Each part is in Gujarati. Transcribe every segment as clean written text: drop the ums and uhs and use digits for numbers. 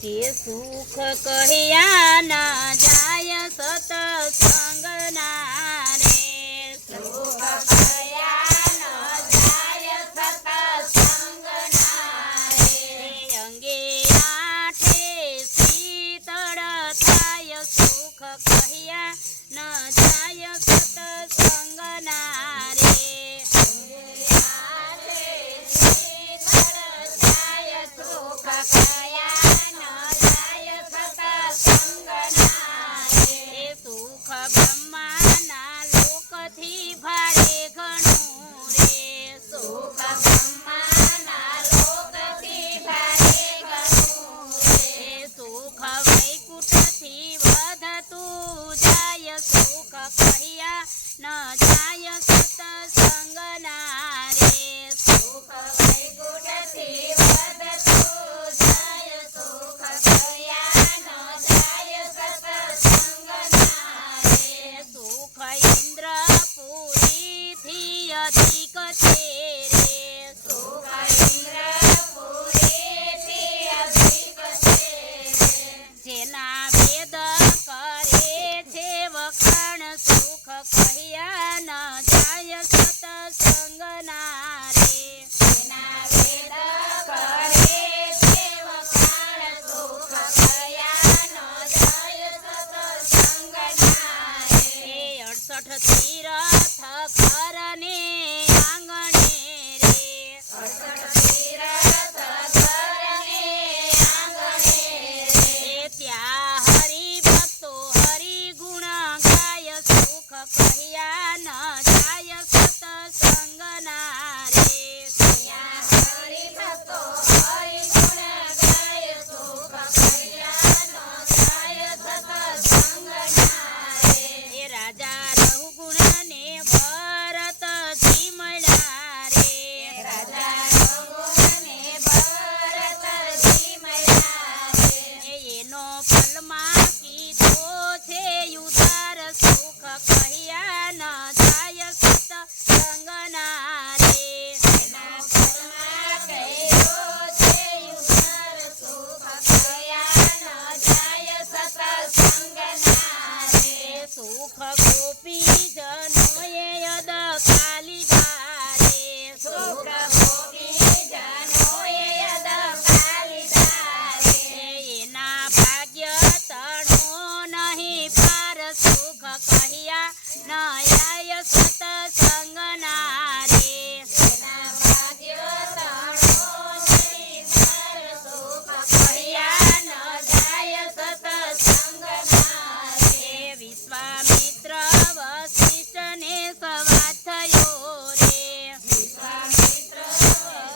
કે સુખ કહ્યા ન જાય સતસંગના રે સુખ કહ્યા ન જાય સતસંગના રે અંગે આઠે શીતળ થાય સુખ કહ્યા ન જાય સતસંગના રે બ્રહ્માના લોકથી ભારે ઘણું રે સુખ બ્રહ્માના લોકથી ભારે ઘણું રે સુખ વૈકુંઠથી વધતું જાય સુખ કહ્યા ન જાય સતસંગના રે સુખ વૈકુંઠથી વધતું જાય સુખ કહ્યા ન જાય સતસંગના સુખ ઇન્દ્રપુરીથી અધિક છે રે સુખ ઇન્દ્રપુરીથી અધિક છે જેના વેદ કરે છે વખાણ સુખ કહ્યા ન જાય સતસંગના રે જેના વેદ કરે છે વખાણ સુખ કહ્યા ન જાય સતસંગના રે 68 તીરથ ઘરને આંગણે રે 68 તીરથ ઘરને આંગણે રે ત્યાં હરિભક્તો હરિગુણ ગાય સુખ કહ્યા ન જાય સતસંગના રે ત્યાં હરિભક્તો હરિગુણ ગાય સુખ કહ્યા ન જાય સતસંગના રે રાજા રઘુગુણને ભરતજી મળ્યા રે રાજા રઘુગુણને ભરતજી મળ્યા રે એનો ફલમાં કીધો છે ઉદાર સુખ કહ્યા ન જાય સતસંગના રે એના ફલમાં કીધો છે ઉદાર સુખ કહ્યા ન જાય સતસંગના રે સુખ ગોપીજનોએ યદ કાલી ધારે સુખ ગોપીજનોએ યદ કાલી ધારે એના ભાગ્ય તણો નહીં પાર સુખ કહ્યા ન જાય સતસંગના રે એના ભાગ્ય તણો નહીં પાર સુખ કહ્યા ન જાય સતસંગના રે વિશ્વામિત્ર વશિષ્ઠને સવાદ થયો રે વિશ્વામિત્ર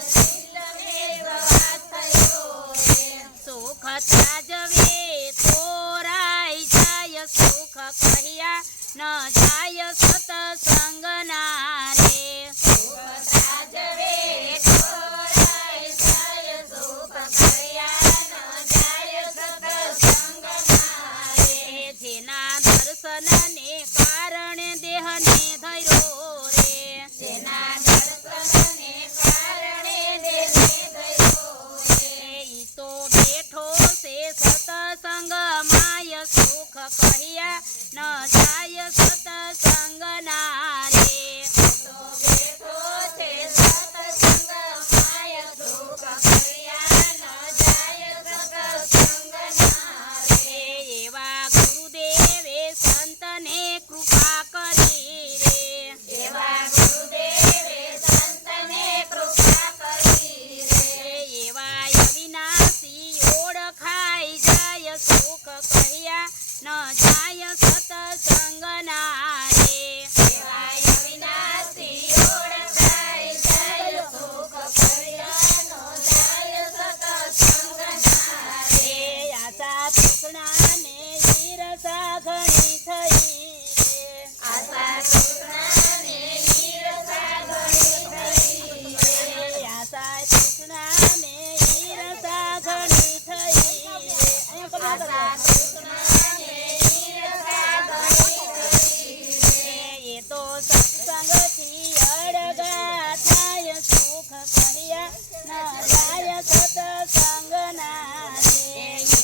વશિષ્ઠને સવાદ થયો રે સુખ ત્રાજવે તોરાઈ જાય સુખ કહ્યા ન જાય સતસંગના રે સુખ ત્રાજવે તોરાઈ જાય સુખ કહ્યા ન જાય સતસંગના રે જેના દર્શનને કારણે દેહને ધર્યો રે જેના દર્શનને કારણે દેહને ધર્યો રે ઈ તો બેઠો છે સતસંગમાય સુખ કહ્યા ન જાય સતસંગના રે તો બેઠો છે સતસંગમાય સુખ કહ્યા ન જાય સતસંગના રે એવા ગુરુદેવે સંતને કૃપા કરી રે એવા ગુરુદેવે સંતને કૃપા કરી રે એવા અવિનાશી ઓળખાઈ જાય સુખ કહ્યા ન જાય સતસંગના રે એવા અવિનાશી ઓળખાઈ જાય સુખ કહ્યા ન જાય સતસંગના રે આશા તૃષ્ણાને ઈર્ષા ઘણી થઈ રે આશા તૃષ્ણાને ઈર્ષા ઘણી થઈ રે આશા તૃષ્ણાને ઈર્ષા ઘણી થઈ રે આશા તૃષ્ણાને ઈર્ષા ઘણી થઈ રે એ તો સત્સંગથી અડગા થાય સુખ કહ્યા ન જાય સતસંગના રે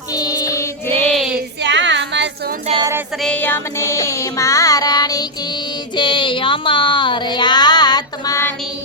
કી જય શ્યામ સુંદર શ્રી અમને મહારાણી કી જય અમર આત્માની